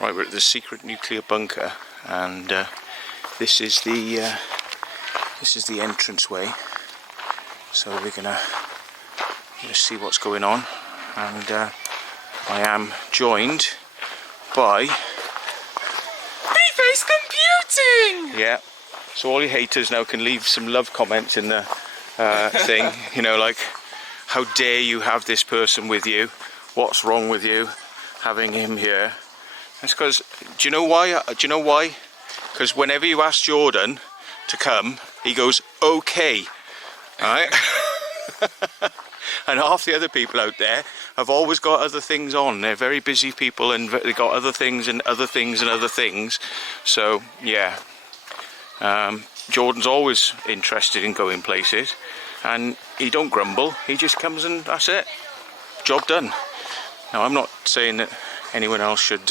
Right, we're at the secret nuclear bunker, and this is the entranceway. So we're gonna see what's going on, and I am joined by Face computing. Yeah. So all your haters now can leave some love comments in the thing. You know, like, how dare you have this person with you? What's wrong with you having him here? That's because, do you know why? Because whenever you ask Jordan to come, he goes, okay. Alright? And half the other people out there have always got other things on. They're very busy people, and they've got other things and other things and other things. So, yeah. Jordan's always interested in going places, and he don't grumble. He just comes and that's it. Job done. Now, I'm not saying that anyone else should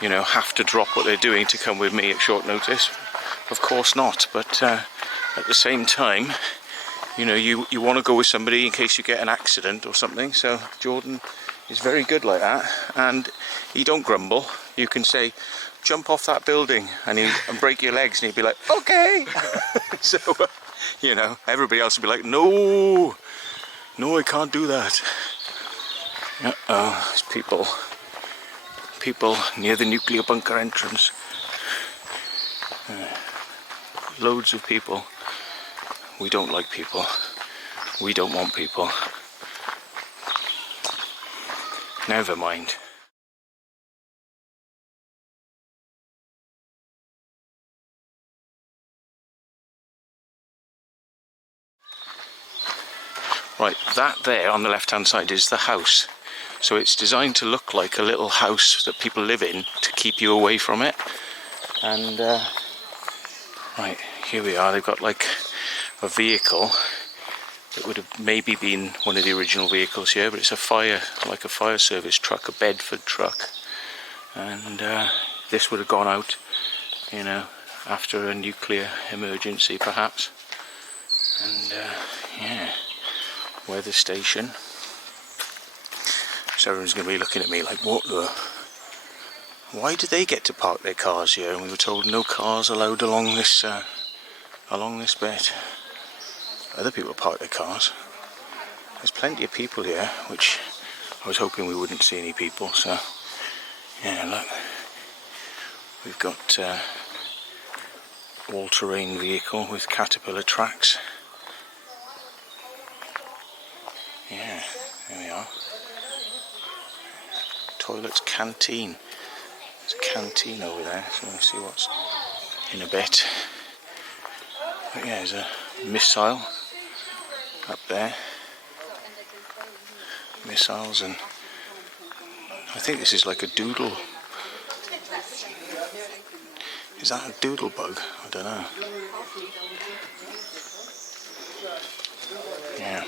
you know, have to drop what they're doing to come with me at short notice. Of course not, but at the same time, you know, you want to go with somebody in case you get an accident or something. So Jordan is very good like that, and he don't grumble. You can say, jump off that building and break your legs, and he'd be like, okay. So you know, everybody else would be like, no, I can't do that. There's people near the nuclear bunker entrance. Loads of people. We don't like people. We don't want people. Never mind. Right, that there on the left hand side is the house. So it's designed to look like a little house that people live in to keep you away from it. And right, here we are. They've got like a vehicle that would have maybe been one of the original vehicles here, but it's a fire service truck, a Bedford truck. And this would have gone out, you know, after a nuclear emergency perhaps. And yeah, weather station. So everyone's going to be looking at me like, what the? Why do they get to park their cars here? And we were told no cars allowed along this bit. Other people park their cars. There's plenty of people here, which I was hoping we wouldn't see any people. So yeah, look, we've got all-terrain vehicle with Caterpillar tracks. Yeah, there we are. Toilets, canteen. There's a canteen over there, so we'll see what's in a bit. But yeah, there's a missile up there. Missiles, and I think this is like a doodle. Is that a doodle bug? I don't know. Yeah.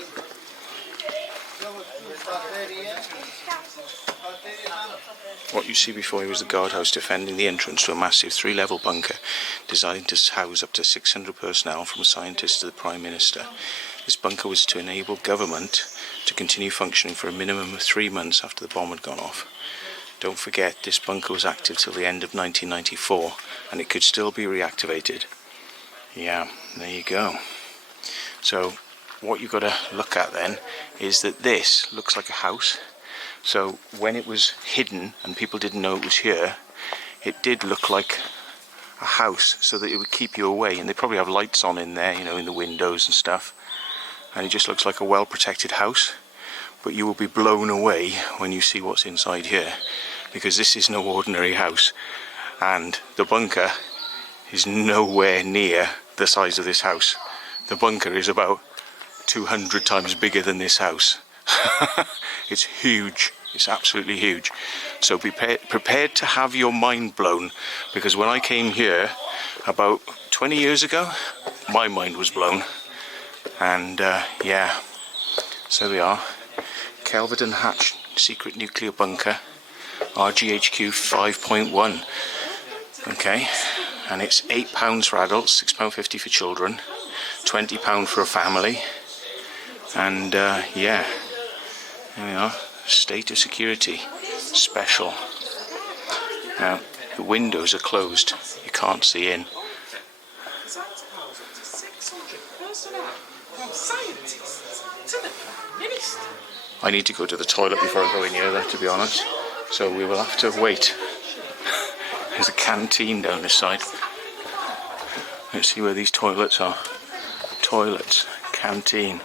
What you see before you was the guardhouse defending the entrance to a massive 3-level bunker designed to house up to 600 personnel, from scientists to the Prime Minister. This bunker was to enable government to continue functioning for a minimum of 3 months after the bomb had gone off. Don't forget, this bunker was active till the end of 1994, and it could still be reactivated. Yeah, there you go. So what you've got to look at then is that this looks like a house. So when it was hidden and people didn't know it was here, it did look like a house, so that it would keep you away. And they probably have lights on in there, you know, in the windows and stuff. And it just looks like a well-protected house. But you will be blown away when you see what's inside here, because this is no ordinary house. And the bunker is nowhere near the size of this house. The bunker is about 200 times bigger than this house. It's huge. It's absolutely huge. So be prepared to have your mind blown, because when I came here about 20 years ago, my mind was blown. And yeah, so we are. Kelvedon Hatch secret nuclear bunker, RGHQ 5.1. Okay, and it's £8 for adults, £6.50 for children, £20 for a family. And yeah, there we are. State of security special. Now, the windows are closed. You can't see in. I need to go to the toilet before I go in here, to be honest. So we will have to wait. There's a canteen down this side. Let's see where these toilets are. Toilets, canteen.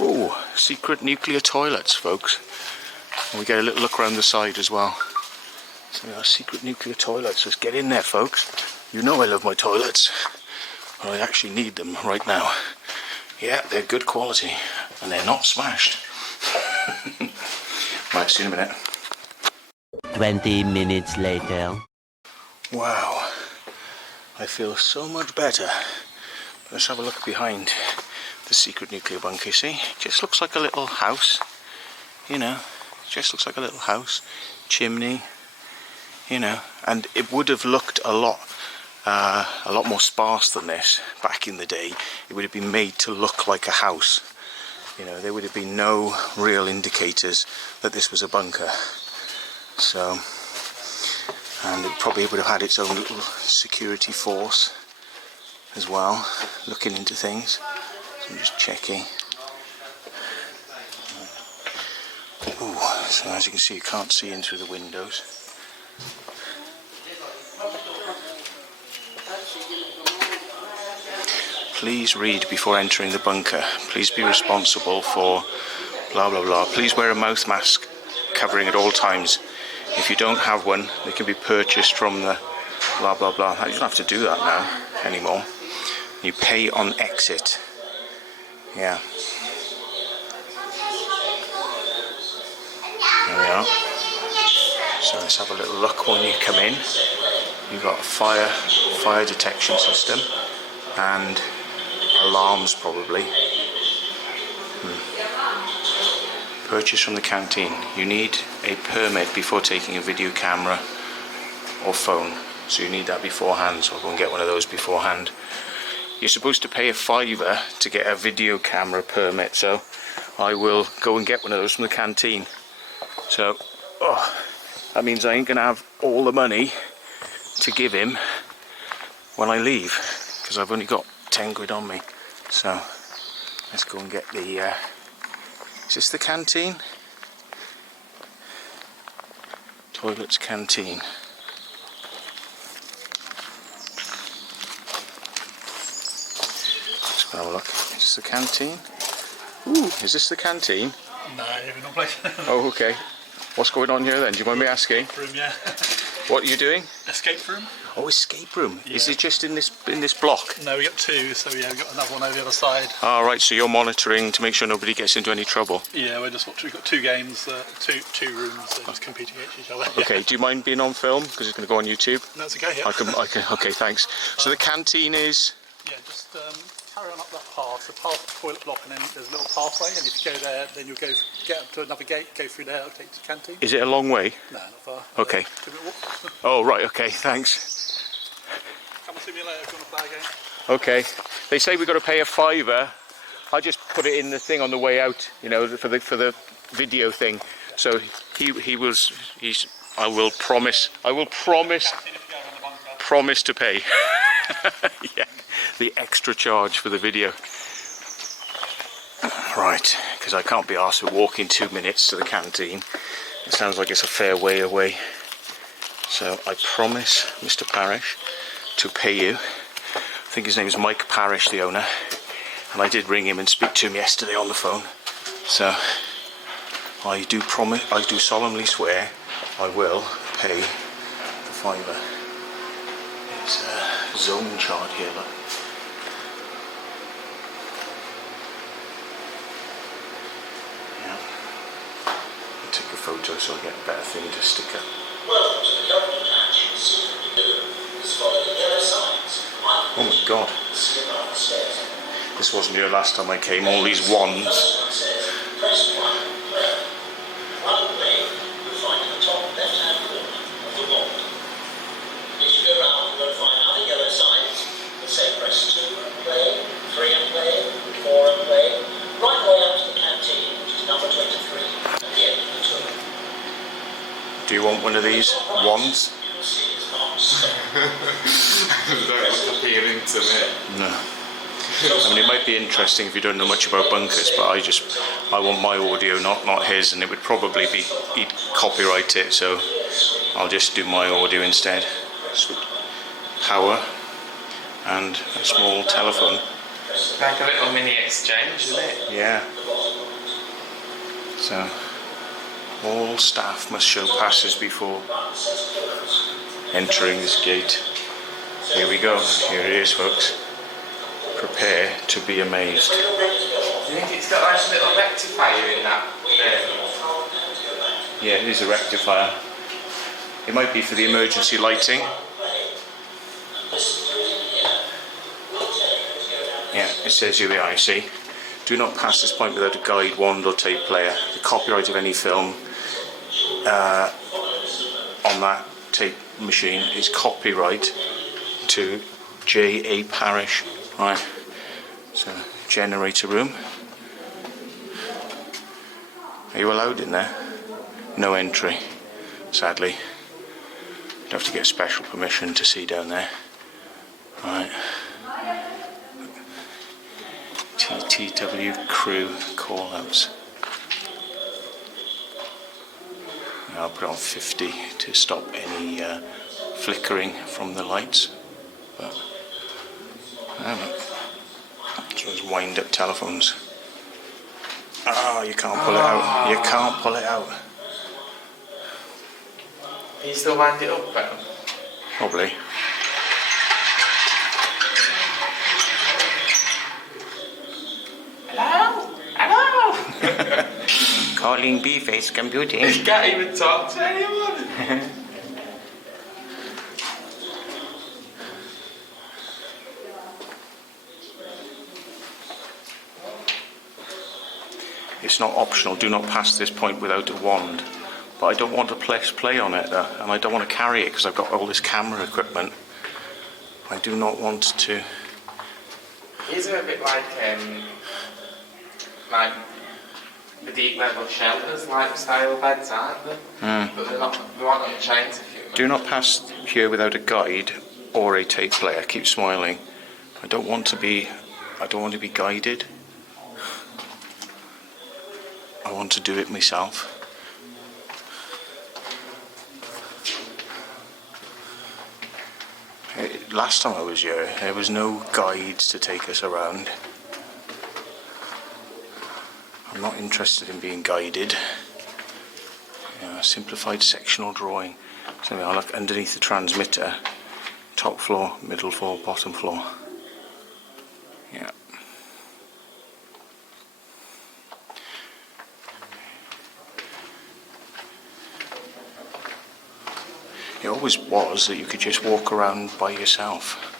Ooh, secret nuclear toilets, folks. And we get a little look around the side as well. So we got secret nuclear toilets. Let's get in there, folks. You know I love my toilets. But I actually need them right now. Yeah, they're good quality. And they're not smashed. Right, see you in a minute. 20 minutes later. Wow, I feel so much better. Let's have a look behind the secret nuclear bunker. See, it just looks like a little house, you know, it just looks like a little house, chimney, you know, and it would have looked a lot more sparse than this back in the day. It would have been made to look like a house. You know, there would have been no real indicators that this was a bunker. So, and it probably would have had its own little security force as well, looking into things. So I'm just checking. Ooh, so as you can see, you can't see in through the windows. Please read before entering the bunker. Please be responsible for blah blah blah. Please wear a mouth mask covering at all times. If you don't have one, they can be purchased from the blah blah blah. You don't have to do that now anymore. You pay on exit. Yeah. There we are. So let's have a little look when you come in. You've got a fire detection system and alarms probably. Purchase from the canteen. You need a permit before taking a video camera or phone. So you need that beforehand, so I'll go and get one of those beforehand. You're supposed to pay a £5 to get a video camera permit, so I will go and get one of those from the canteen. So, that means I ain't going to have all the money to give him when I leave, because I've only got 10 quid on me. So, let's go and get the... is this the canteen? Toilets, canteen. Let's go have a look. Is this the canteen? Ooh, is this the canteen? No, you're not place. Oh, okay. What's going on here then? Do you mind me asking? Room, yeah. What are you doing? Escape room. Oh, escape room. Yeah. Is it just in this block? No, we got two, so yeah, we got another one over the other side. Ah, right. So you're monitoring to make sure nobody gets into any trouble. Yeah, we're just watching. We've got two games, two rooms, just competing against each other. Okay. Do you mind being on film because it's going to go on YouTube? That's okay. Yeah. I can. Okay, thanks. So the canteen is. Yeah, just carry on up that path. So past the toilet block, and then there's a little pathway, and if you go there, then you'll get up to another gate, go through there, it'll take you to the canteen. Is it a long way? No, not far. Okay. 2-minute walk. Oh, right. Okay. Thanks. Come and see me later if you want to play a game. Okay. They say we've got to pay a £5. I just put it in the thing on the way out, you know, for the video thing. So I will promise to pay. Yeah, the extra charge for the video. Right, because I can't be asked to walk in 2 minutes to the canteen. It sounds like it's a fair way away. So I promise Mr. Parrish to pay you. I think his name is Mike Parrish, the owner. And I did ring him and speak to him yesterday on the phone. So I do solemnly swear I will pay the £5. It's a zone chart here, look. Yeah. I'll take a photo so I get a better thing to stick up. Welcome to the Kelvedon Hatch. Please follow the yellow signs. Oh my god. This wasn't here last time I came, all these wands. Press 1 play. One play you'll find in the top left-hand corner of the wand. If you go round, you'll find other yellow signs that say press 2 and play, 3 and play, 4 and play, right way up to the canteen, which is number 23, at the end of the tour. Do you want one of these wands? You'll see Don't look appealing to me. No. I mean, it might be interesting if you don't know much about bunkers, but I want my audio, not his, and it would probably be, he'd copyright it, so I'll just do my audio instead. Switch power and a small telephone. Like a little mini exchange, isn't it? Yeah. So, all staff must show passes before entering this gate. Here we go. Here it is, folks. Prepare to be amazed. Do you think it's got like a little rectifier in that? Yeah, it is a rectifier. It might be for the emergency lighting. Yeah, it says UAIC. Do not pass this point without a guide, wand or tape player. The copyright of any film on that tape machine is copyright to J.A. Parish. Right, so generator room. Are you allowed in there? No entry, sadly. You'd have to get special permission to see down there. Right. TTW crew call-outs. I'll put on 50 to stop any flickering from the lights. But so there's wind-up telephones. Oh, you can't pull it out. You can't pull it out. Can you still wind it up then? Probably. Hello? Hello? Calling B-Face Computing. You can't even talk to anyone. It's not optional. Do not pass this point without a wand. But I don't want to press play on it though, and I don't want to carry it because I've got all this camera equipment. I do not want to. These are a bit like the deep level shelters, like style beds, aren't they? But they're not on chains if you. Do not pass here without a guide or a tape player. Keep smiling. I don't want to be guided. I want to do it myself. Last time I was here, there was no guides to take us around. I'm not interested in being guided. Simplified sectional drawing. So I'll look underneath the transmitter. Top floor, middle floor, bottom floor. Yeah. It always was that you could just walk around by yourself.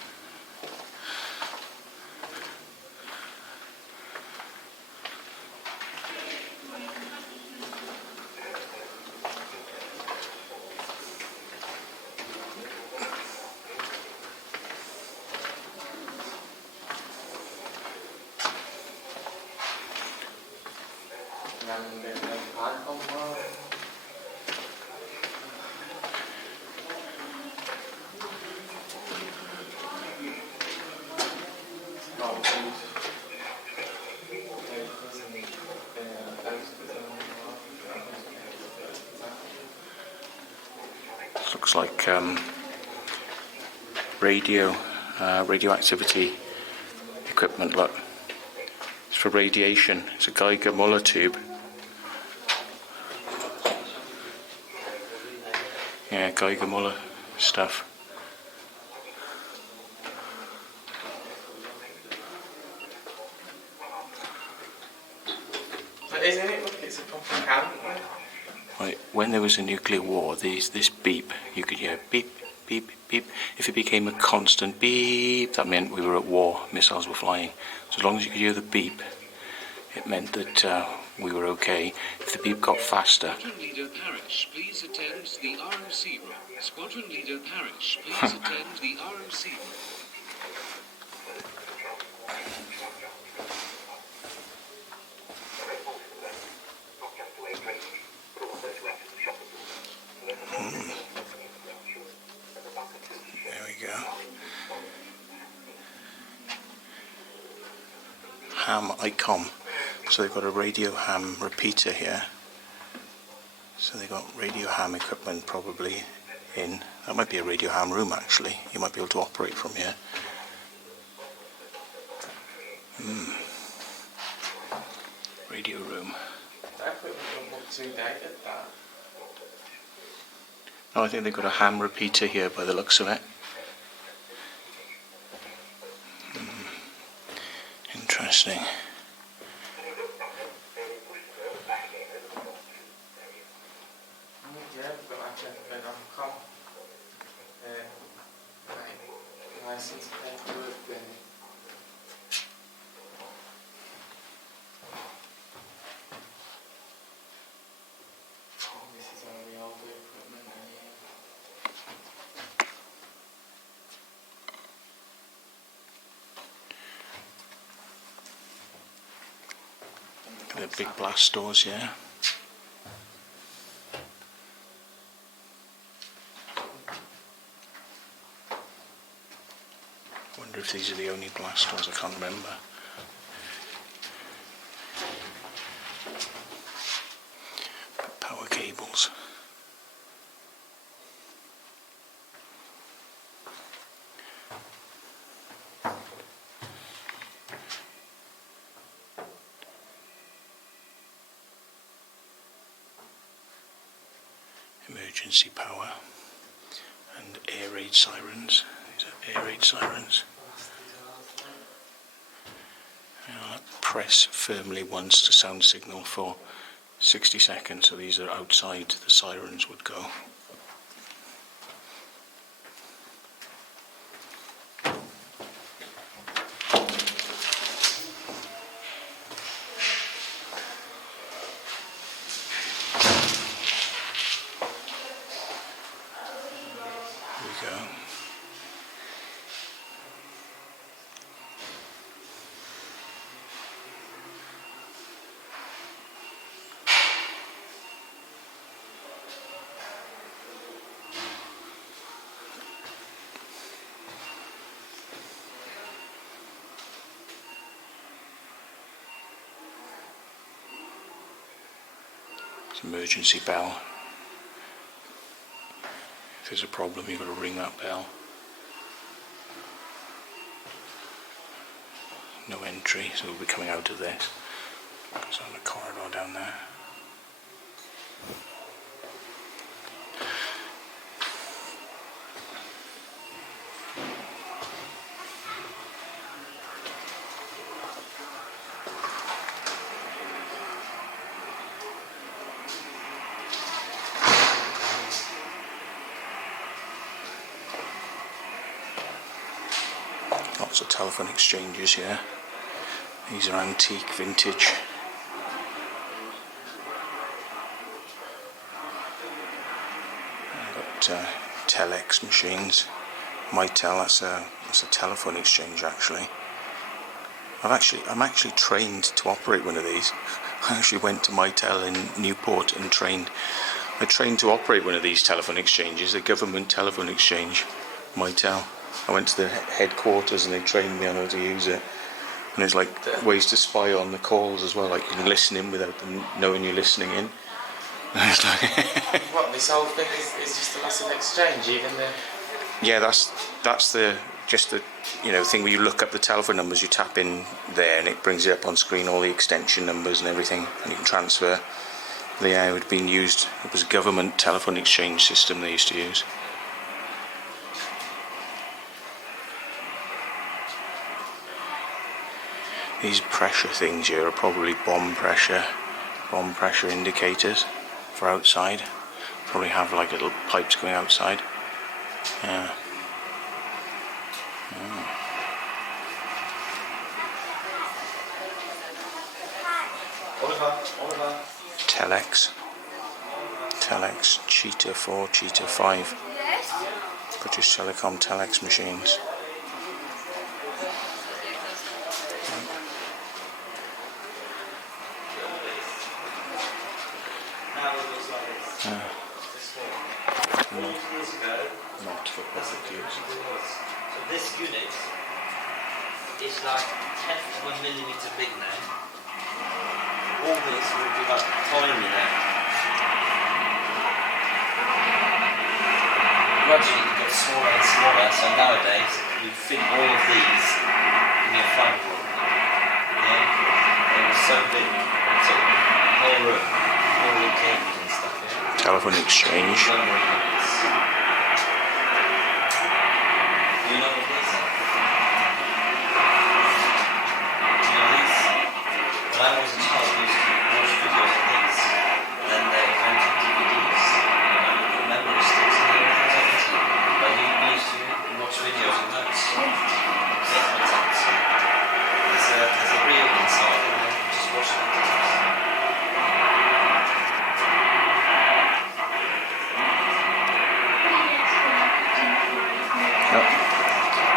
Looks like radioactivity equipment. Look, it's for radiation. It's a Geiger Muller tube. Yeah, Geiger Muller stuff. But isn't it? Look, it's a proper can. Right, when there was a nuclear war, this beep, you could hear beep, beep, beep. If it became a constant beep, that meant we were at war, missiles were flying. So as long as you could hear the beep, it meant that we were okay. If the beep got faster... Squadron Leader Parrish, please attend the ROC room. Squadron Leader Parrish, please attend the ROC room. ham ICOM. So they've got a radio ham repeater here. So they've got radio ham equipment probably in. That might be a radio ham room actually. You might be able to operate from here. Radio room. That equipment don't look too dated, that. Oh, I think they've got a ham repeater here by the looks of it. Interesting. Yeah, but I can get on com. License paperwork then. Oh, this is all the old equipment here. The big blast doors here. I wonder if these are the only blast doors, I can't remember. Power cables. Emergency power and air raid sirens. These are air raid sirens. Press firmly once to sound signal for 60 seconds, so these are outside, the sirens would go. Emergency bell. If there's a problem, you've got to ring that bell. No entry, so we'll be coming out of this. Goes on the corridor down there. Lots of telephone exchanges here. These are antique, vintage. I've got telex machines. Mitel, that's a telephone exchange actually. I'm actually trained to operate one of these. I actually went to Mitel in Newport and trained. I trained to operate one of these telephone exchanges, a government telephone exchange, Mitel. I went to the headquarters and they trained me on how to use it. And there's like ways to spy on the calls as well, like you can listen in without them knowing you're listening in. What, this whole thing is just a massive exchange, even the... Yeah, that's the thing where you look up the telephone numbers, you tap in there and it brings it up on screen, all the extension numbers and everything, and you can transfer. It had been used. It was a government telephone exchange system they used to use. These pressure things here are probably bomb pressure indicators for outside. Probably have like little pipes going outside. Yeah. Oliver. Telex, Cheetah 4, Cheetah 5. British Telecom telex machines. Not for public use. So this unit It's like 10th of a millimetre big now. All this would be like tiny now. Gradually it got smaller and smaller, so nowadays you fit all of these in your phone book. Yeah? It was so big, it took the whole room, all the cables and stuff. Yeah? Telephone exchange. You know what these are? You know these? When I was a child, we used to watch videos on these, and then they went to DVDs, and memory sticks, and everything. But we used to watch videos on those. There's a reel inside, and then just watch it.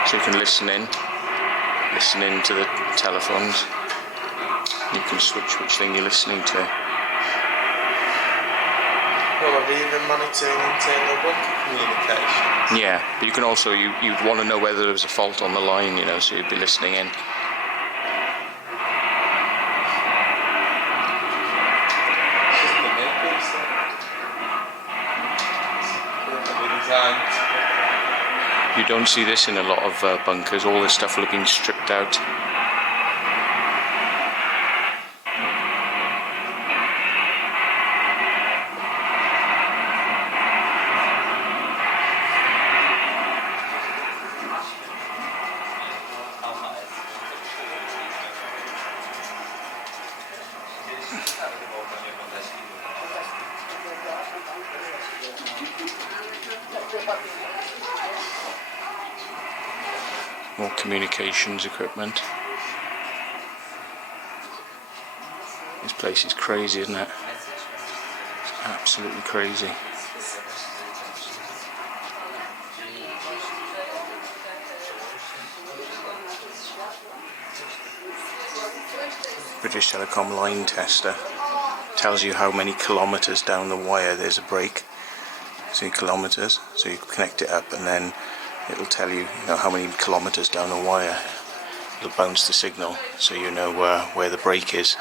So you can listen in to the telephones. You can switch which thing you're listening to. Well, are they even monitoring internal bunker communication? Yeah, but you can also, you'd want to know whether there was a fault on the line, you know, so you'd be listening in. It's just the makepiece, designed. You don't see this in a lot of bunkers. All this stuff will have been stripped out. More communications equipment. This place is crazy, isn't it? It's absolutely crazy. British Telecom line tester tells you how many kilometres down the wire there's a break. So kilometres, so you connect it up and then it'll tell you, how many kilometres down the wire. It'll bounce the signal so you know where the break is.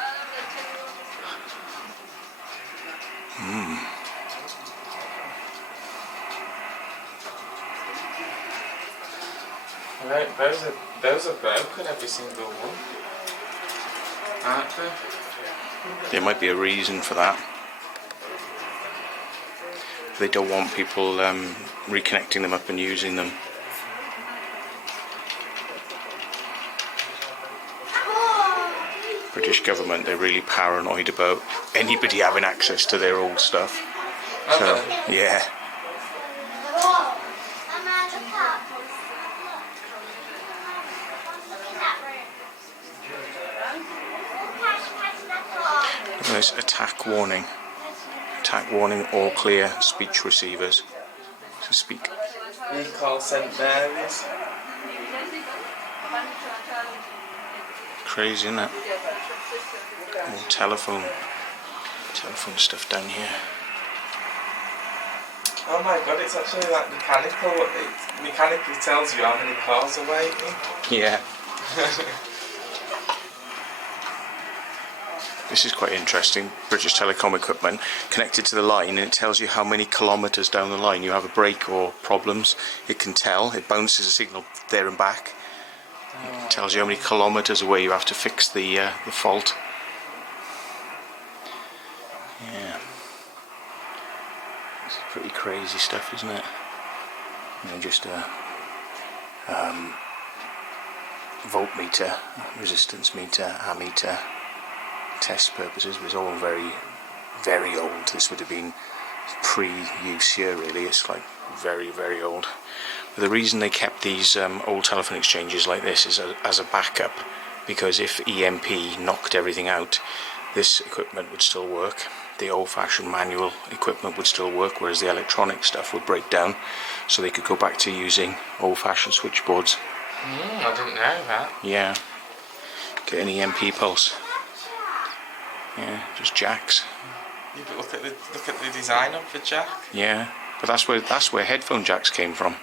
Right, those are broken, every single one. Aren't they? There might be a reason for that. They don't want people reconnecting them up and using them. British government, they're really paranoid about anybody having access to their old stuff. So, yeah. There's attack warning. Attack warning, all clear, speech receivers. So speak. Recall St Mary's. Crazy, isn't it? More telephone stuff down here. Oh my god, it's actually like mechanical. It mechanically tells you how many cars are waiting. Yeah. This is quite interesting. British Telecom equipment connected to the line, and it tells you how many kilometres down the line you have a break or problems. It can tell. It bounces a signal there and back. It tells you how many kilometres away you have to fix the fault. Yeah. This is pretty crazy stuff, isn't it? Just a voltmeter, resistance meter, ammeter. Test purposes, but it's all very, very old. This would have been pre-use here, really. It's like very, very old. But the reason they kept these old telephone exchanges like this is as a backup, because if EMP knocked everything out, this equipment would still work. The old-fashioned manual equipment would still work, whereas the electronic stuff would break down, so they could go back to using old-fashioned switchboards. I didn't know that. Yeah. Get an EMP pulse. Yeah, just jacks. Yeah, but look at the design of the jack. Yeah, but that's where headphone jacks came from.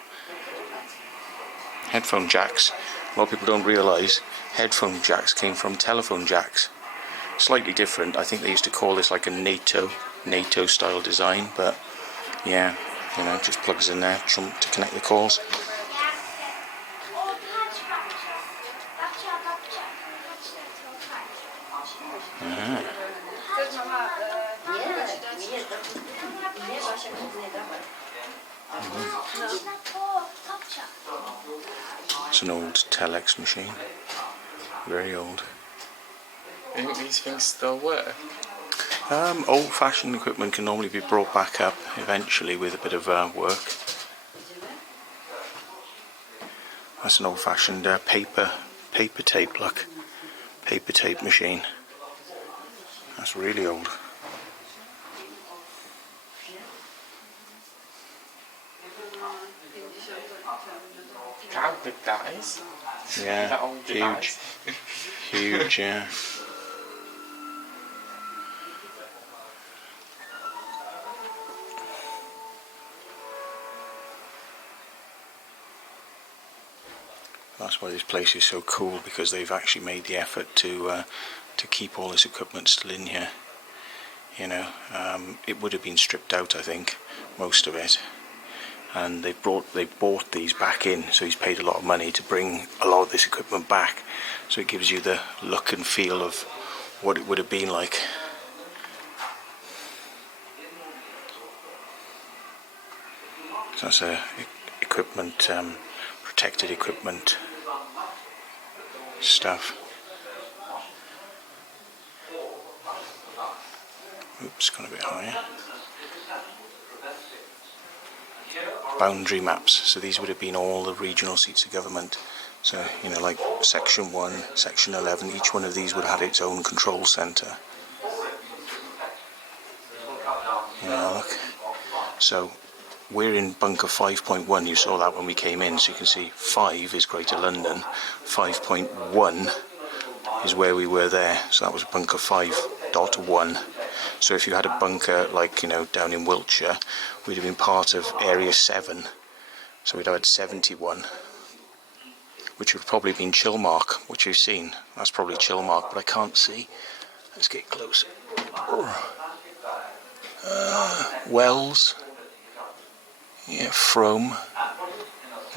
Headphone jacks a lot of people don't realise headphone jacks came from telephone jacks. Slightly different. I think they used to call this like a NATO style design, but yeah, you know, just plugs in there to connect the calls. It's an old telex machine, very old. I think these things still work. Old-fashioned equipment can normally be brought back up eventually with a bit of work. That's an old-fashioned paper tape, look, paper tape machine. That's really old. How big that is? Yeah, That old huge, device. huge, yeah. That's why this place is so cool, because they've actually made the effort to keep all this equipment still in here. You know, it would have been stripped out, I think, most of it, and they bought these back in. So he's paid a lot of money to bring a lot of this equipment back, so it gives you the look and feel of what it would have been like. So that's equipment, protected equipment stuff. Oops, gone a bit higher. Boundary maps. So these would have been all the regional seats of government. So, you know, like Section 1, Section 11, each one of these would have had its own control centre. Yeah, look. So we're in bunker 5.1. You saw that when we came in, so you can see 5 is Greater London, 5.1 is where we were there, so that was bunker 5.1. So if you had a bunker like, you know, down in Wiltshire, we'd have been part of area 7, so we'd have had 71, which would probably have been Chilmark, which you've seen. That's probably Chilmark, but I can't see. Let's get close. Wells. Yeah, Frome.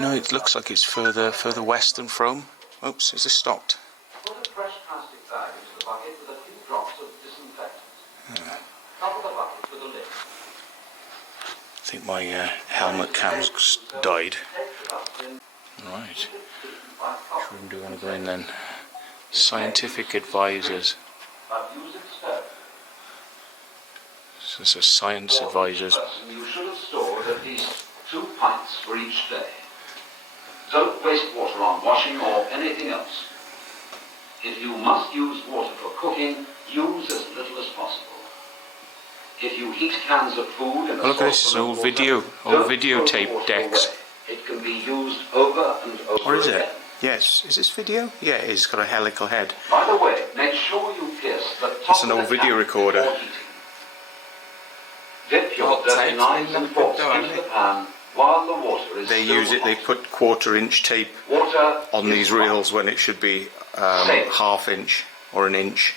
No, it looks like it's further west than Frome. Oops, is this stopped? Put a fresh plastic bag into the bucket with a few drops of disinfectant. Cover the bucket with a lid. I think my helmet cam's died. Right. Shouldn't do want to go in then. Scientific advisors. So this is science advisors. You should have stored at least 2 pints for each day. Don't waste water on washing or anything else. If you must use water for cooking, use as little as possible. If you heat cans of food in a Look at this, it's old videotape decks. It can be used over and over Or is it? again. Yes. Is this video? Yeah, it is. It's got a helical head. By the way, make sure you pierce the top It's an of old the video can recorder. before heating. Dip your What dirty tape? knives and forks into the pan while the water is They still use it. They hot. put 1/4-inch tape Water on is these hot. reels when it should be 1/2 inch or 1 inch.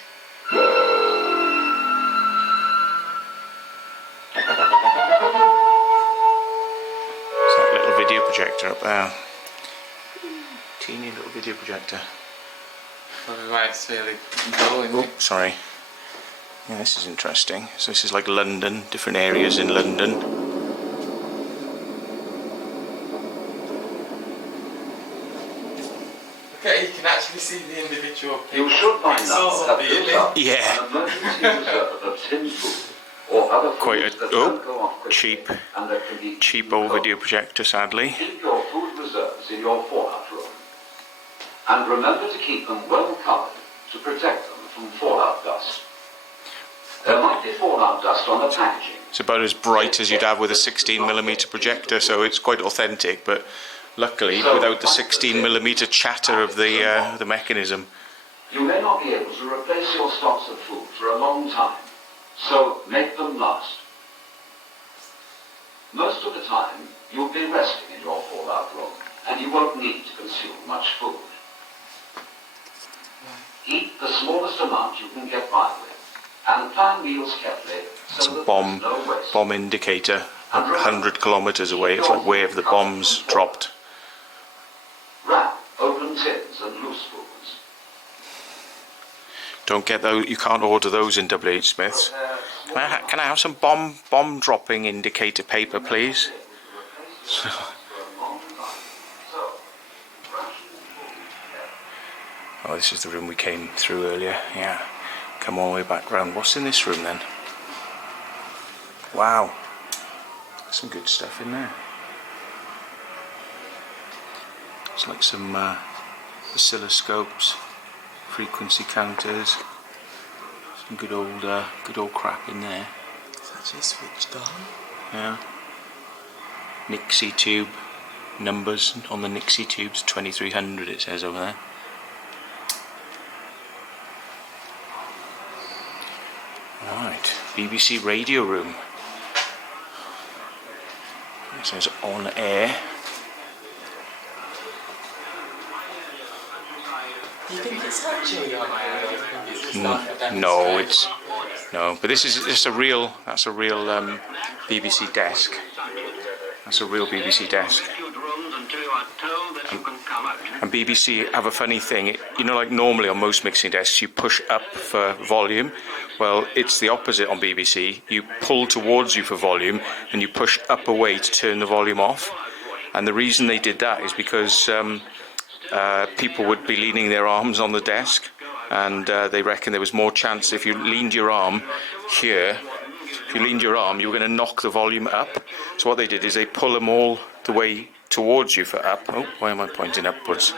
It's that little video projector up there. Teeny little video projector. Probably why it's really dull, isn't Oh, it? sorry. Yeah, this is interesting. So this is like London, different areas in London. Okay, you can actually see the individual You should find pixels out of that the up Yeah. an emergency reserve of tinned food or other Quite foods a that don't go off quickly cheap and that can be cheap old video projector, sadly. Keep your food reserves in your fallout room. And remember to keep them well covered to protect them from fallout dust. There might be fallout dust on the packaging. It's about as bright as you'd have with a 16mm projector, so it's quite authentic, but luckily without the 16mm chatter of the mechanism. You may not be able to replace your stocks of food for a long time, so make them last. Most of the time, you'll be resting in your fallout room, and you won't need to consume much food. Eat the smallest amount you can get by with, and plan meals carefully It's so a that bomb, there's no waste. bomb indicator, 100 kilometres away. It's like where the bombs dropped. Wrap open tins and loose spools. Don't get those. You can't order those in WH Smith's. Can I have some bomb dropping indicator paper, please? Oh, this is the room we came through earlier. Yeah. Come all the way back round. What's in this room then? Wow. Some good stuff in there. It's like some oscilloscopes, frequency counters, some good old crap in there. It's actually switched on. Yeah. Nixie tube numbers on the Nixie tubes, 2300 it says over there. Right, BBC radio room. It says on air. Do you think it's actually on air? Or do you think it's just like a demonstration? No, but this is just a real. That's a real BBC desk. That's a real BBC desk. And BBC have a funny thing. You know, like normally on most mixing desks, you push up for volume. Well, it's the opposite on BBC. You pull towards you for volume, and you push up away to turn the volume off. And the reason they did that is because people would be leaning their arms on the desk, and they reckon there was more chance if you leaned your arm here. If you leaned your arm, you were going to knock the volume up. So what they did is they pull them all the way towards you for up. Oh, why am I pointing upwards?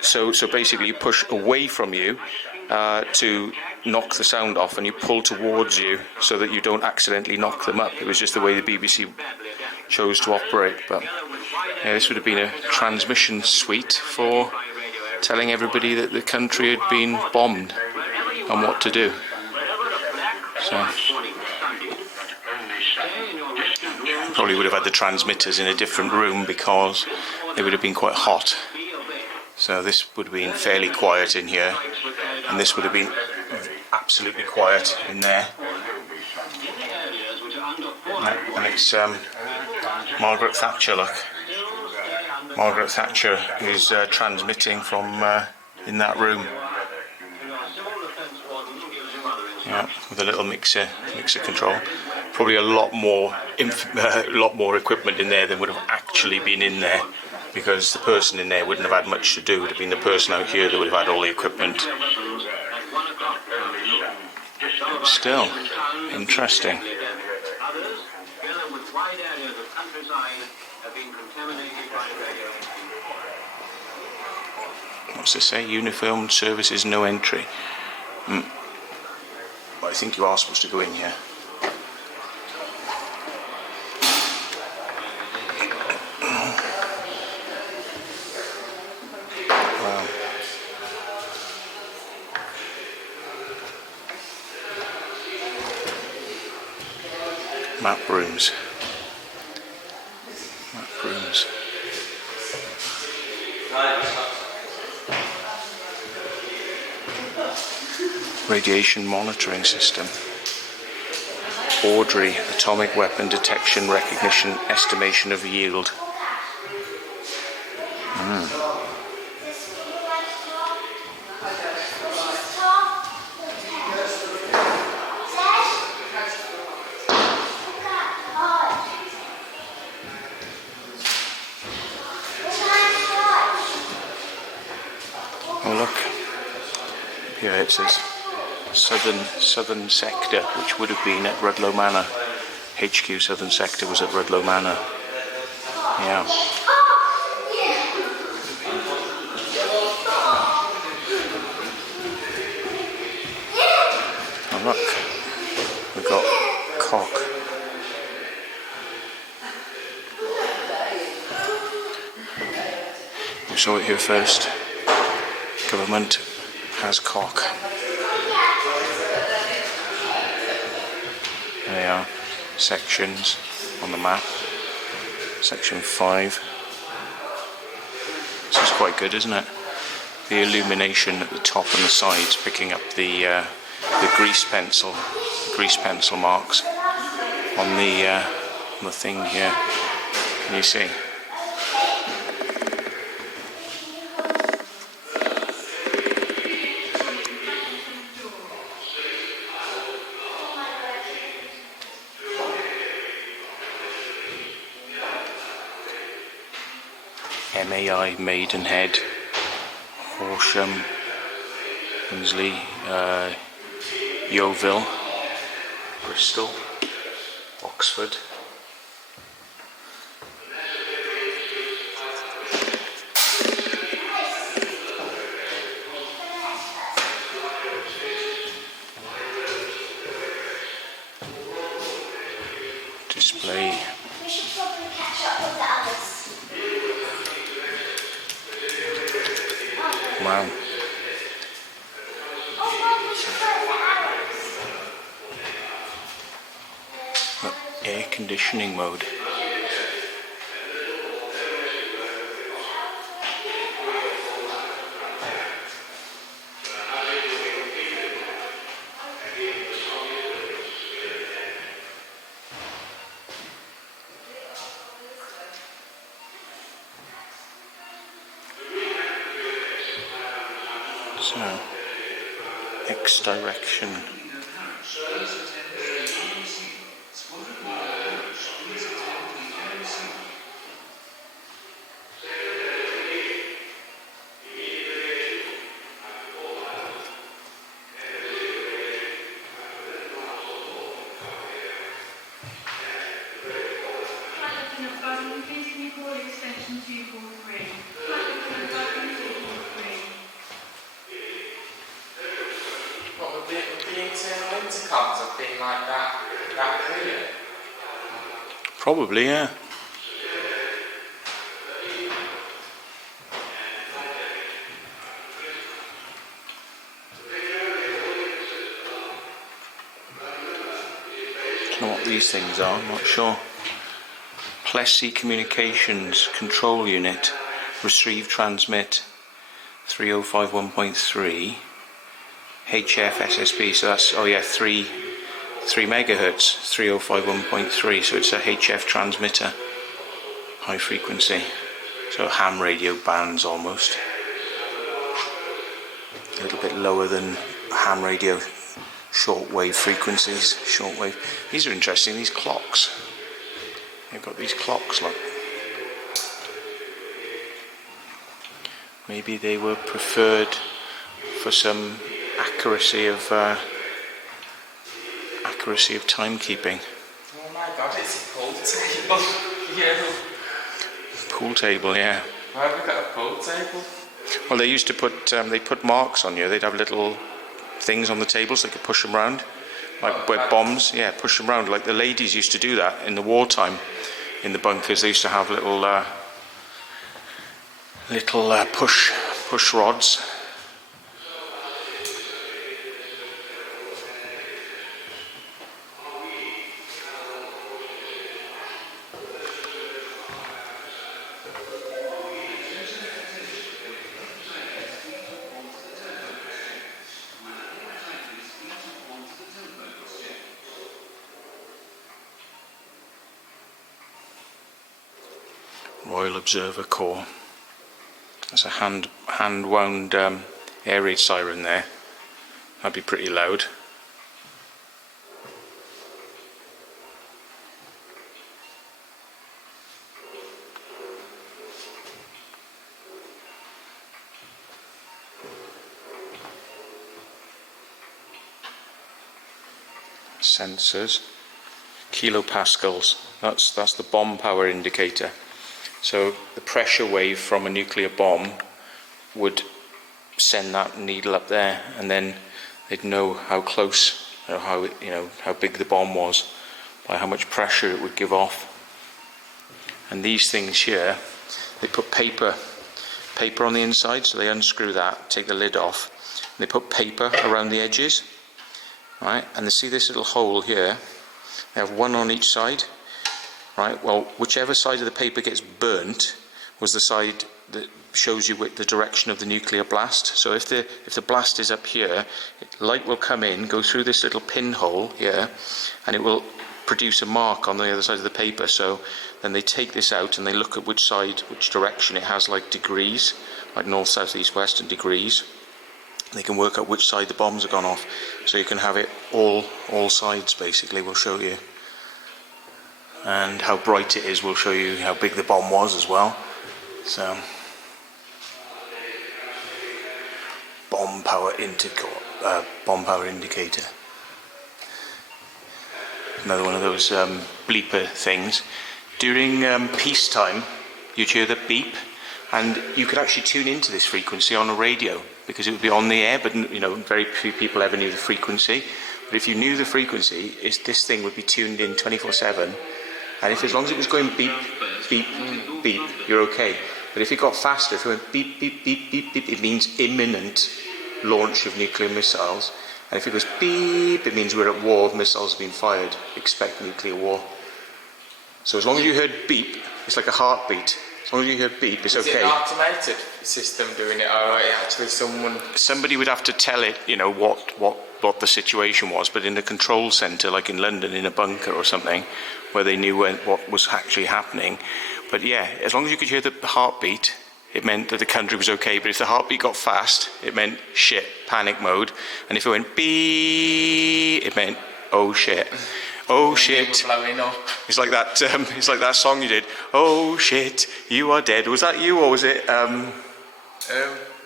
So basically you push away from you to knock the sound off, and you pull towards you so that you don't accidentally knock them up. It was just the way the BBC chose to operate. But yeah, this would have been a transmission suite for telling everybody that the country had been bombed and what to do. So probably would have had the transmitters in a different room because they would have been quite hot. So this would have been fairly quiet in here, and this would have been absolutely quiet in there. And it's Margaret Thatcher, look. Margaret Thatcher is transmitting from in that room. Yeah, with a little mixer control. Probably a lot more equipment in there than would have actually been in there, because the person in there wouldn't have had much to do. It would have been the person out here that would have had all the equipment. But still, interesting. What's this say? Uniformed services, no entry. Well, I think you are supposed to go in here. Wow. Map rooms. Map rooms. Radiation monitoring system. Audrey, atomic weapon detection, recognition, estimation of yield. Oh look, here it says Southern Sector, which would have been at Rudloe Manor. HQ Southern Sector was at Rudloe Manor. Yeah. Oh look, we've got cock. We saw it here first. Government has cock. There they are, sections on the map. Section 5. This is quite good, isn't it? the illumination at the top and the sides, picking up the grease pencil marks on the thing here. Can you see? MAI, Maidenhead, Horsham, Hinsley, Yeovil, Bristol, Oxford. Display. We should probably catch up with the others. Wow. Oh, Mum, we should go for arrows. Air conditioning mode. So, X direction. What would the internal intercoms have been like that clear? Probably, yeah. Don't know what these things are, I'm not sure. Plessy Communications Control Unit, Receive Transmit 3051.3, HF SSB, so that's, oh yeah, 3 megahertz, 3051.3, so it's a HF transmitter, high frequency, so ham radio bands almost. A little bit lower than ham radio shortwave frequencies, shortwave. These are interesting, these clocks. They've got these clocks, look. Maybe they were preferred for some accuracy of timekeeping. Oh my god, it's a pool table. Yeah. Pool table, yeah. Why have we got a pool table? Well, they used to put they put marks on you. They'd have little things on the table so they could push them around, like bombs. Yeah, push them around. Like the ladies used to do that in the wartime, in the bunkers. They used to have little push rods. Royal Observer Corps. There's a hand wound air raid siren there. That'd be pretty loud. Sensors, kilopascals. That's the bomb power indicator. So the pressure wave from a nuclear bomb would send that needle up there, and then they'd know how close, or how big the bomb was by how much pressure it would give off. And these things here, they put paper on the inside, so they unscrew that, take the lid off, and they put paper around the edges, right? And they see this little hole here. They have one on each side. Right, well, whichever side of the paper gets burnt was the side that shows you the direction of the nuclear blast. So if the blast is up here, light will come in, go through this little pinhole here, and it will produce a mark on the other side of the paper. So then they take this out and they look at which direction it has, like degrees, like north, south, east, west, and degrees. They can work out which side the bombs have gone off. So you can have it all sides, basically. We'll show you. And how bright it is, we'll show you how big the bomb was as well. So, bomb power indicator. Another one of those bleeper things. During peacetime, you'd hear the beep, and you could actually tune into this frequency on a radio because it would be on the air, but very few people ever knew the frequency. But if you knew the frequency, this thing would be tuned in 24/7, and as long as it was going beep, beep, beep, you're okay. But if it got faster, if it went beep, beep, beep, beep, beep, it means imminent launch of nuclear missiles. And if it goes beep, it means we're at war, missiles have been fired, expect nuclear war. So as long as you heard beep, it's like a heartbeat. As long as you heard beep, it's okay. Is it an automated system doing it, or actually somebody would have to tell it, what the situation was, but in a control centre, like in London, in a bunker or something, where they knew what was actually happening. But yeah, as long as you could hear the heartbeat, it meant that the country was okay. But if the heartbeat got fast, it meant shit, panic mode. And if it went beep, it meant oh shit. Oh shit! It's like that. It's like that song you did. Oh shit! You are dead. Was that you, or was it?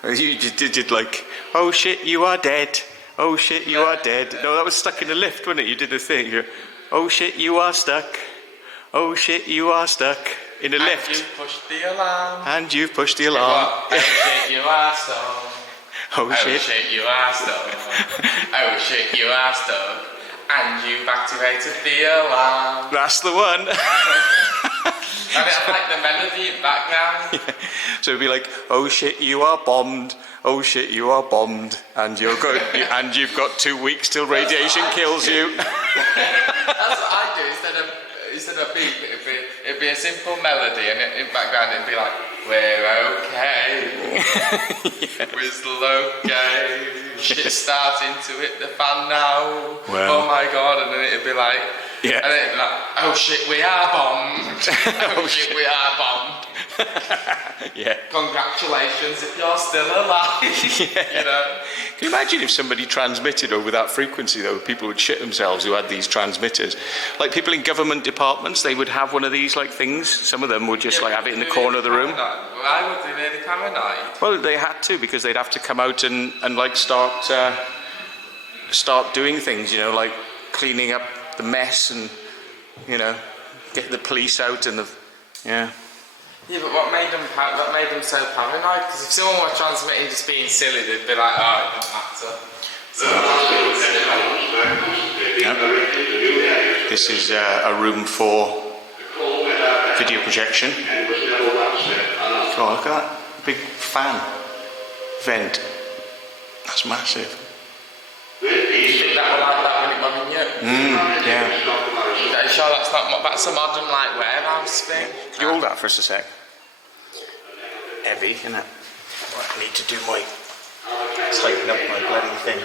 You did like. Oh shit! You are dead. Oh shit! You are dead. No, that was Stuck in the Lift, wasn't it? You did the thing. Oh shit! You are stuck. Oh shit! You are stuck in the lift. And you've pushed the alarm. And you've pushed the alarm. Oh shit! You are stuck. Oh shit! Oh shit! You are stuck. Oh shit! You are stuck. And you've activated the alarm. That's the one. And it's like the melody in background. Yeah. So it'd be like, oh shit, you are bombed. Oh shit, you are bombed. And you've got 2 weeks till radiation kills you. That's what I do. Instead of beep, it'd be a simple melody, and in background it'd be like, we're okay. Yeah. We're still okay. Shit's starting to hit the fan now. Well. Oh my god, and then it'd be like, yeah. And then it'd be like, oh shit, we are bombed. Oh shit, we are bombed. Yeah. Congratulations if you're still alive. Yeah. Can you imagine if somebody transmitted over that frequency, though? People would shit themselves who had these transmitters. Like people in government departments, they would have one of these like things. Some of them would just have it in the corner of the room. Why would they really paranoid? Well, they had to, because they'd have to come out and like start doing things, like cleaning up the mess and get the police out and Yeah, but what made them so paranoid? Because if someone was transmitting just being silly, they'd be like, oh, it doesn't matter. This is a room for video projection. Oh, look at that big fan vent. That's massive. Do you think that would like that when it wasn't you? Yeah. Are you sure that's a modern warehouse thing? Can you hold that for us a sec? Heavy, isn't it? I need to do tighten up my bloody thing.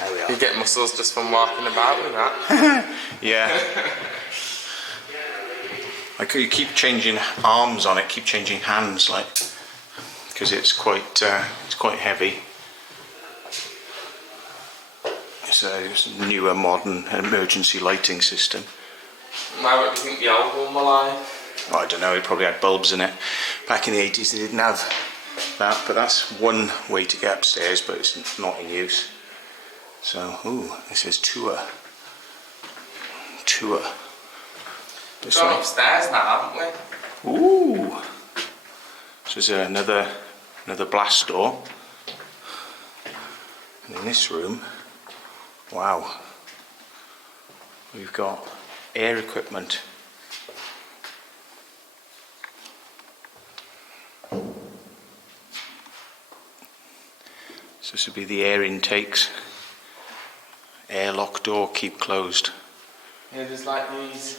There we are. You get muscles just from walking about with that. Yeah. You keep changing arms on it, keep changing hands, because it's quite heavy. It's a newer, modern emergency lighting system. Why would you think the old one were like? Oh, I don't know, it probably had bulbs in it. Back in the 80s they didn't have that, but that's one way to get upstairs, but it's not in use. So, it says tour. We've gone upstairs now, haven't we? Ooh! So there's another blast door. And in this room, wow, we've got air equipment. So this would be the air intakes. Airlock door, keep closed. Yeah, there's like these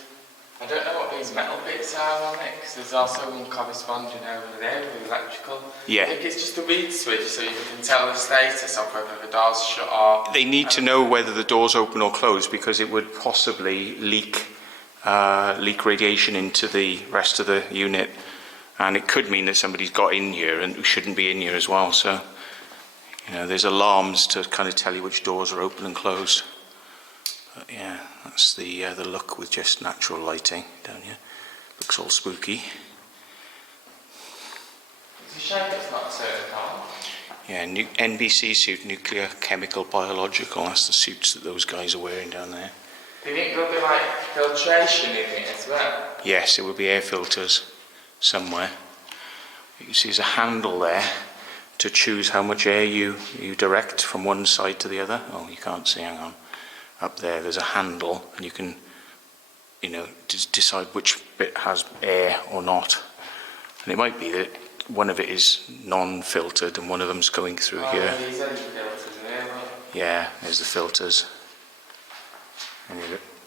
I don't know what these metal bits are on it, because there's also one corresponding over there with electrical. Yeah. I think it's just a reed switch, so you can tell the status of whether the door's shut or... They need to know whether the door's open or closed, because it would possibly leak radiation into the rest of the unit, and it could mean that somebody's got in here and who shouldn't be in here as well. So, you know, there's alarms to kind of tell you which doors are open and closed. But yeah, that's the look with just natural lighting down here. Looks all spooky. It's a shame it's not turned on. Yeah, NBC suit, nuclear, chemical, biological. That's the suits that those guys are wearing down there. Do you think there'll be like filtration in it as well? Yes, it will be air filters somewhere. You can see there's a handle there to choose how much air you direct from one side to the other. Oh, you can't see, hang on. Up there's a handle, and you can, you know, decide which bit has air or not. And it might be that one of it is non-filtered and one of them's going through here. These are the filters there, Yeah, there's the filters. And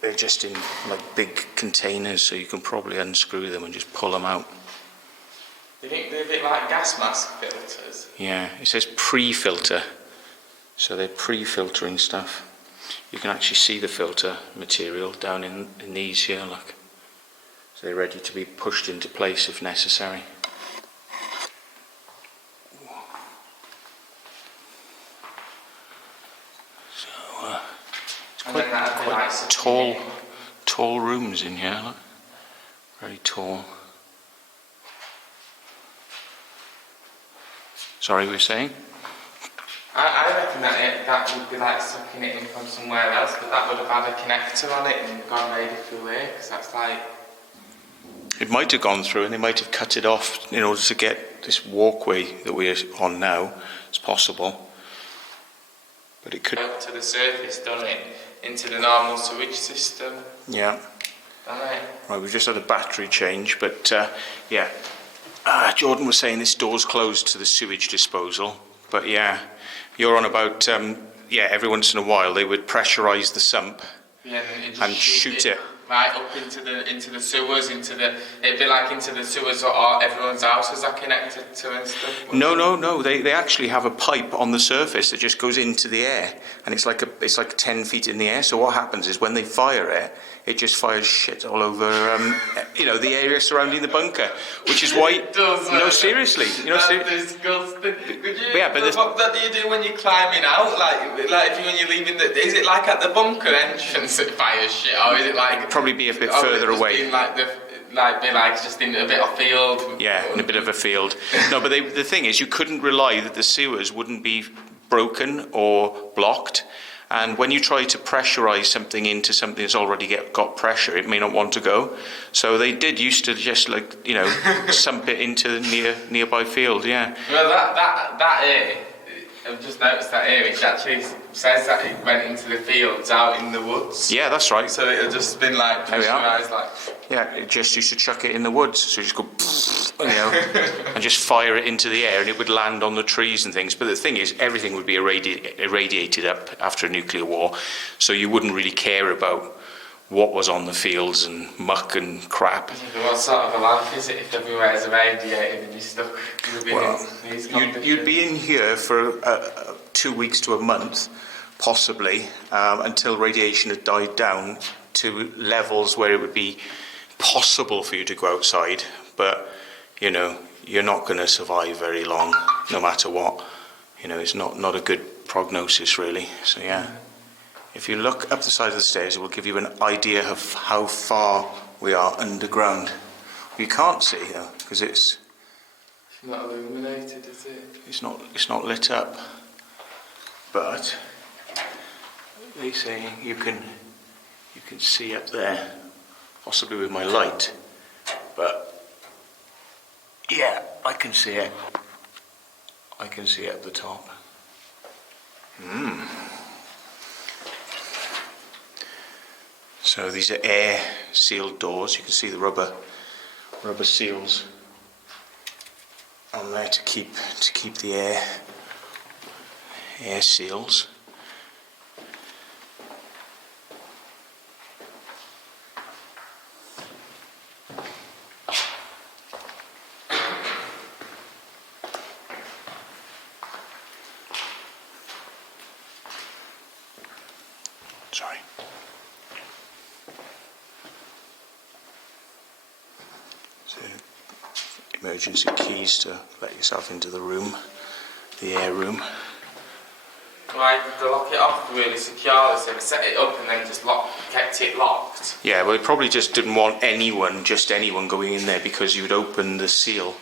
they're just in like big containers, so you can probably unscrew them and just pull them out. Do you think they're a bit like gas mask filters? Yeah, it says pre-filter, so they're pre-filtering stuff. You can actually see the filter material down in these here, look. So they're ready to be pushed into place if necessary. So it's quite tall rooms in here, look. Very tall. Sorry, we were saying? I reckon that would be like sucking it in from somewhere else, but that would have had a connector on it and gone made it through here, because that's like... It might have gone through and they might have cut it off in order to get this walkway that we're on now. It's possible. But it could... Up to the surface, done it, into the normal sewage system. Yeah. Done it. Right, we've just had a battery change, but yeah. Jordan was saying this door's closed to the sewage disposal, but yeah, you're on about, every once in a while they would pressurise the sump and shoot it. Right up into the sewers, it'd be like into the sewers or everyone's houses are connected to and stuff. No. They actually have a pipe on the surface that just goes into the air, and it's like 10 feet in the air. So what happens is when they fire it, it just fires shit all over, the area surrounding the bunker, which is why. It does. No, seriously. That's disgusting. Yeah, but what do you do when you're climbing out? Like when you're leaving is it like at the bunker entrance it fires shit, or is it like? Probably be a bit further away. Just in a bit of field. Yeah, in a bit of a field. No, but the thing is, you couldn't rely that the sewers wouldn't be broken or blocked. And when you try to pressurise something into something that's already got pressure, it may not want to go. So they did used to just sump it into the nearby field. Yeah. Well, that area, I've just noticed that area. It actually says that it went into the fields out in the woods. Yeah, that's right. So it had just been like pressurised, like. Yeah, it just used to chuck it in the woods. So you just go, and just fire it into the air, and it would land on the trees and things. But the thing is, everything would be irradiated up after a nuclear war, so you wouldn't really care about what was on the fields and muck and crap. What sort of a life is it if everywhere is irradiated and you're stuck? You'd be in here for 2 weeks to a month, possibly, until radiation had died down to levels where it would be possible for you to go outside, but you're not going to survive very long, no matter what. It's not a good prognosis, really. So yeah, if you look up the side of the stairs, it will give you an idea of how far we are underground. You can't see though, because it's not illuminated, is it? It's not lit up, but they say you can see up there, possibly with my light, but yeah, I can see it. I can see it at the top. So these are air sealed doors. You can see the rubber seals on there to keep the air seals. So, emergency keys to let yourself into the room, the air room. Why did they lock it off really securely? So they set it up and then just kept it locked. Yeah, well, they probably just didn't want anyone going in there, because you would open the seal,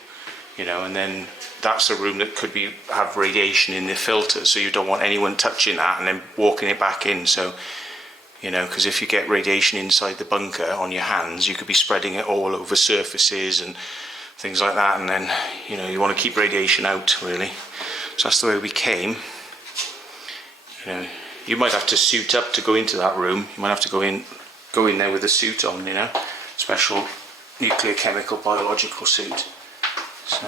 you know, and then that's a room that could have radiation in the filter, so you don't want anyone touching that and then walking it back in. So, you know, because if you get radiation inside the bunker on your hands, you could be spreading it all over surfaces and things like that, and then, you know, you want to keep radiation out, really. So that's the way we came. You know, you might have to suit up to go into that room. You might have to go in there with a suit on, you know, special nuclear, chemical, biological suit. So,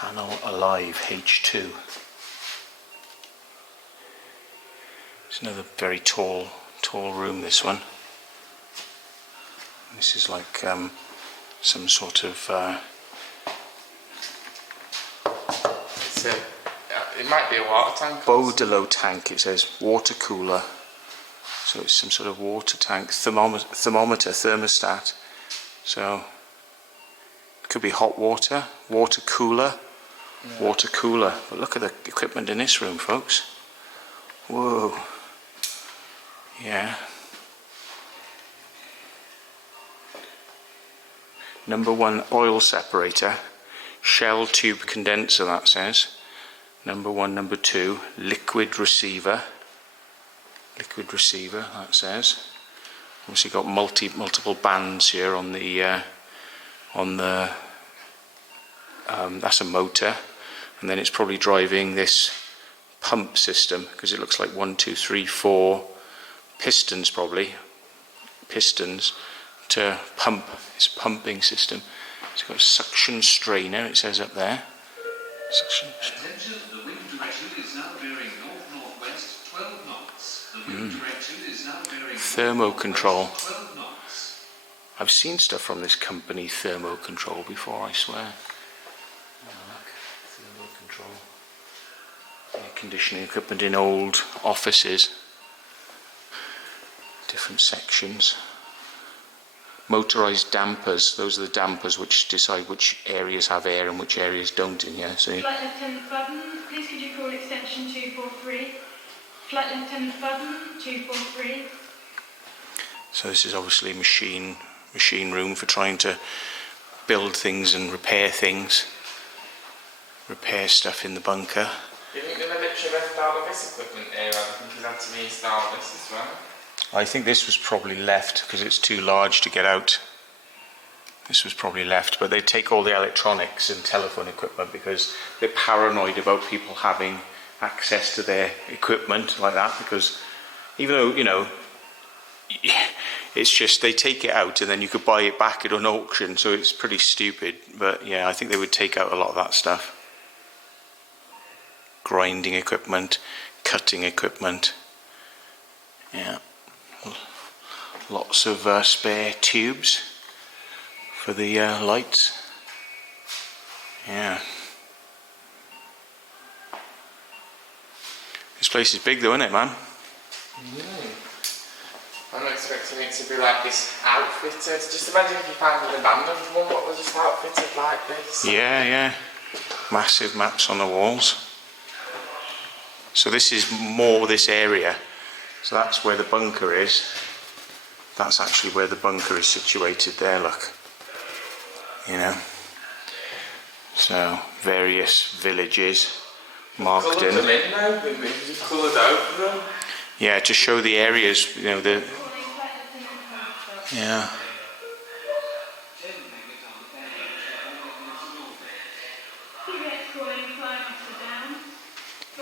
Panel Alive H2. It's another very tall room, this one. This is like some sort of it might be a water tank. Baudelaire tank, it says. Water cooler. So it's some sort of water tank, thermometer, thermostat. So it could be hot water, water cooler, water cooler. But look at the equipment in this room, folks. Whoa. Yeah. Number 1 oil separator, shell tube condenser, that says. Number 1, number 2 liquid receiver, that says. Obviously got multiple bands here on the that's a motor, and then it's probably driving this pump system, because it looks like 1, 2, 3, 4 pistons, probably pistons to pump. It's a pumping system. It's got a suction strainer, it says up there. Suction. Attention, the wind direction is now bearing north-northwest 12 knots. The wind direction is now bearing Thermo control. 12 knots. I've seen stuff from this company, Thermo Control, before, I swear. Oh, look, Thermo Control. Air conditioning equipment in old offices. Different sections. Motorized dampers, those are the dampers which decide which areas have air and which areas don't in here. So, Flight Lieutenant Budden, please could you call extension 243? Flight Lieutenant Budden, 243. so this is obviously a machine room for trying to build things and repair things. Repair stuff in the bunker. Do you think the military left all of this equipment here? I think he's had to reinstall this as well. I think this was probably left because it's too large to get out. This was probably left, but they take all the electronics and telephone equipment because they're paranoid about people having access to their equipment like that, because even though, you know, it's just they take it out and then you could buy it back at an auction, so it's pretty stupid. But yeah, I think they would take out a lot of that stuff. Grinding equipment, cutting equipment. Yeah. Lots of spare tubes for the lights. Yeah. This place is big though, isn't it, man? I'm not expecting it to be like this outfitted. Just imagine if you found an abandoned one, what was just outfitted like this? Yeah, yeah. Massive maps on the walls. So this is more this area. So that's where the bunker is. That's actually where the bunker is situated there, look. You know. So, various villages marked in. Coloured them in now, they've just coloured over them. Yeah, to show the areas, you know, the... Yeah.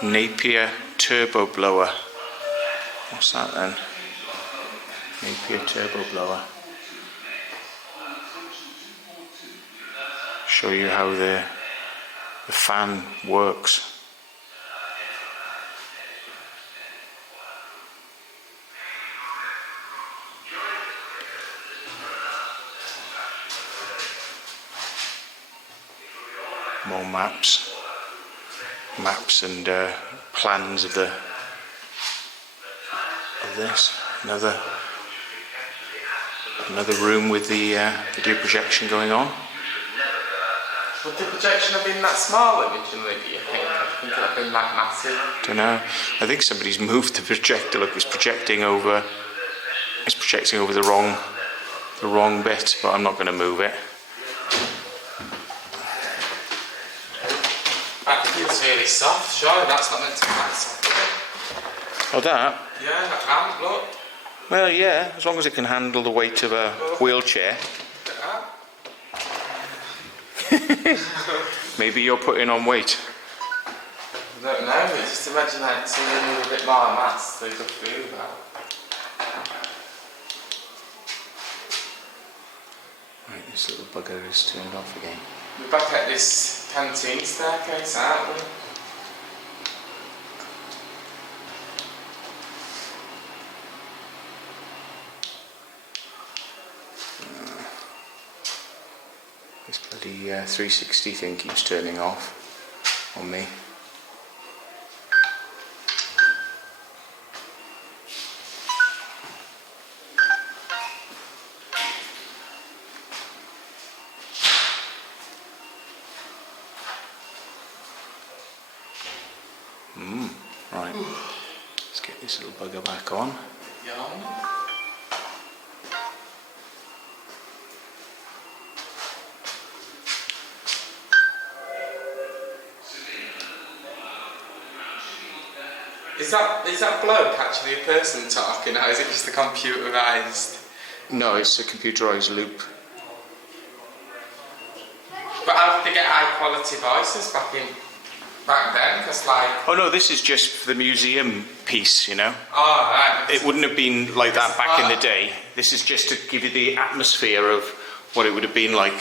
Napier turbo blower. What's that then? Napier turbo blower. Show you how the fan works. More maps and plans of this. Another room with the video projection going on. Would the projection have been that small originally, do you think? I think it would have been like massive. Don't know. I think somebody's moved the projector. Look, it's projecting over the wrong bit, but I'm not going to move it. That feels really soft. Surely that's not meant to be that soft. Oh, that? Yeah, that ramp, look. Well, yeah, as long as it can handle the weight of a wheelchair. Look at Maybe you're putting on weight. I don't know, just imagine like something with a bit more mass, they could do that. Right, this little bugger is turned off again. We're back at this canteen staircase, aren't we? This bloody 360 thing keeps turning off on me. Right. Let's get this little bugger back on. Yawn. Is that bloke actually a person talking, or is it just a computerised? No, it's a computerised loop. But how did they get high quality voices back then? Because like... Oh no, this is just for the museum piece, you know. Oh, right. It wouldn't have been like that back in the day. This is just to give you the atmosphere of what it would have been like